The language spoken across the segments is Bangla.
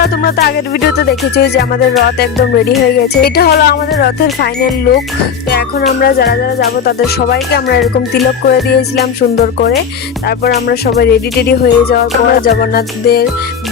বন্ধুরা, তোমরা তো আগের ভিডিওতে দেখেছো যে আমাদের রথ একদম রেডি হয়ে গেছে। এটা হলো আমাদের রথের ফাইনাল লুক। তো এখন আমরা যারা যারা যাবো তাদের সবাইকে আমরা এরকম তিলক করে দিয়েছিলাম সুন্দর করে। তারপর আমরা সবাই রেডি হয়ে যাওয়ার পর জগন্নাথদের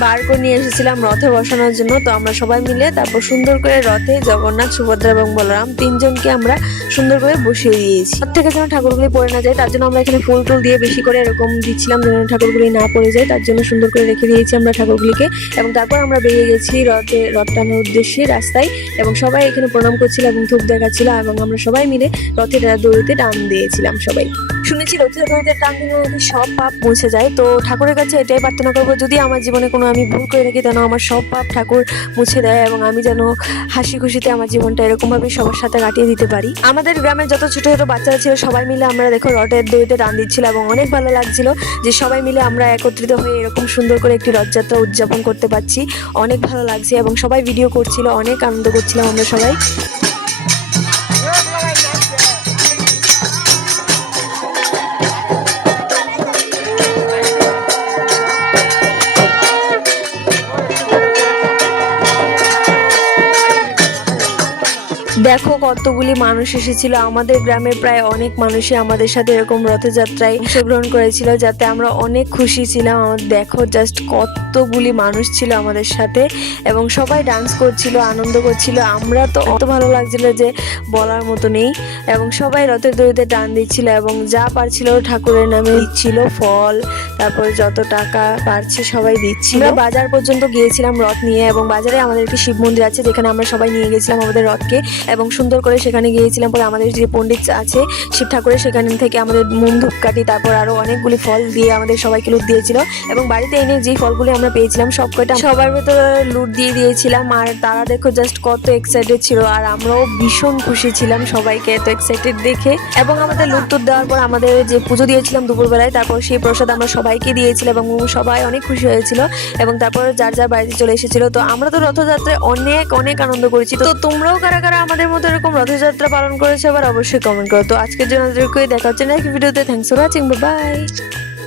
বার করে নিয়ে এসেছিলাম রথে বসানোর জন্য। তো আমরা সবাই মিলে তারপর সুন্দর করে রথে জগন্নাথ, সুভদ্রা এবং বলরাম তিনজনকে আমরা সুন্দর করে বসিয়ে দিয়েছি। রথ থেকে যেন ঠাকুরগুলি পড়ে না যায় তার জন্য আমরা এখানে ফুল টুল দিয়ে বেশি করে এরকম দিচ্ছিলাম যেন ঠাকুরগুলি না পড়ে যায়, তার জন্য সুন্দর করে রেখে দিয়েছি আমরা ঠাকুরগুলিকে। এবং তারপর আমরা বেরিয়ে গেছি রথ টানার উদ্দেশ্যে রাস্তায়, এবং সবাই এখানে প্রণাম করছিল এবং ধূপ দেখাচ্ছিল, এবং আমরা সবাই মিলে রথের দড়িতে টান দিয়েছিলাম। সবাই শুনেছি রথের দড়িতে টান দিলে নাকি সব পাপ মুছে যায়। তো ঠাকুরের কাছে এটাই প্রার্থনা করবো, যদি আমার জীবনে কোনো আমি ভুল করে রাখি যেন আমার সব পাপ ঠাকুর মুছে দেয়, এবং আমি যেন হাসি খুশিতে আমার জীবনটা এরকম ভাবে সবার সাথে কাটিয়ে দিতে পারি। আমাদের গ্রামের যত ছোট ছোট বাচ্চারা ছিল সবাই মিলে আমরা দেখো রথের দড়িতে টান দিচ্ছিল, এবং অনেক ভালো লাগছিল যে সবাই মিলে আমরা একত্রিত হয়ে এরকম সুন্দর করে একটি রথযাত্রা উদযাপন করতে পারছি। অনেক ভালো লাগছে এবং সবাই ভিডিও করছিল, অনেক আনন্দ করছিলাম আমরা সবাই। দেখো কতগুলি মানুষ এসেছিল আমাদের গ্রামের, প্রায় অনেক মানুষই আমাদের সাথে এরকম রথযাত্রায় অংশগ্রহণ করেছিল, যাতে আমরা অনেক খুশি ছিলাম। দেখো জাস্ট কতগুলি মানুষ ছিল আমাদের সাথে, এবং সবাই ডান্স করছিল, আনন্দ করছিল। আমরা তো অত ভালো লাগছিল যে বলার মতো নেই। এবং সবাই রথের দড়িতে টান দিচ্ছিল এবং যা পারছিল ঠাকুরের নামে দিচ্ছিল, ফল, তারপর যত টাকা পারছে সবাই দিচ্ছিল। আমরা বাজার পর্যন্ত গিয়েছিলাম রথ নিয়ে, এবং বাজারে আমাদের একটি শিব মন্দির আছে যেখানে আমরা সবাই নিয়ে গেছিলাম আমাদের রথকে, এবং সুন্দর করে সেখানে গিয়েছিলাম। পরে আমাদের যে পণ্ডিত আছে শিব ঠাকুরের, সেখান থেকে আমাদের মোম ধূপকাঠি তারপর আরো অনেকগুলি ফল দিয়ে আমাদের সবাইকে লুট দিয়েছিল, এবং বাড়িতে এনে যে ফলগুলি আমরা পেয়েছিলাম সব কয়টা সবার ভেতরে লুট দিয়ে দিয়েছিলাম। আর তারা দেখো জাস্ট কত এক্সাইটেড ছিল, আর আমরাও ভীষণ খুশি ছিলাম সবাইকে এত এক্সাইটেড দেখে। এবং আমাদের লুট টুট দেওয়ার পর আমাদের যে পুজো দিয়েছিলাম দুপুরবেলায়, তারপর সেই প্রসাদ আমরা সবাইকে দিয়েছিলাম এবং সবাই অনেক খুশি হয়েছিল, এবং তারপর যার যার বাড়িতে চলে এসেছিল। তো আমরা তো রথযাত্রায় অনেক অনেক আনন্দ করেছি। তো তোমরাও কারা কারা আমাদের মতো এরকম রথযাত্রা পালন করেছে আবার অবশ্যই কমেন্ট করো। তো আজকের জন্য দেখা হচ্ছে নেক্সট ভিডিওতে। Thanks for watching, bye bye.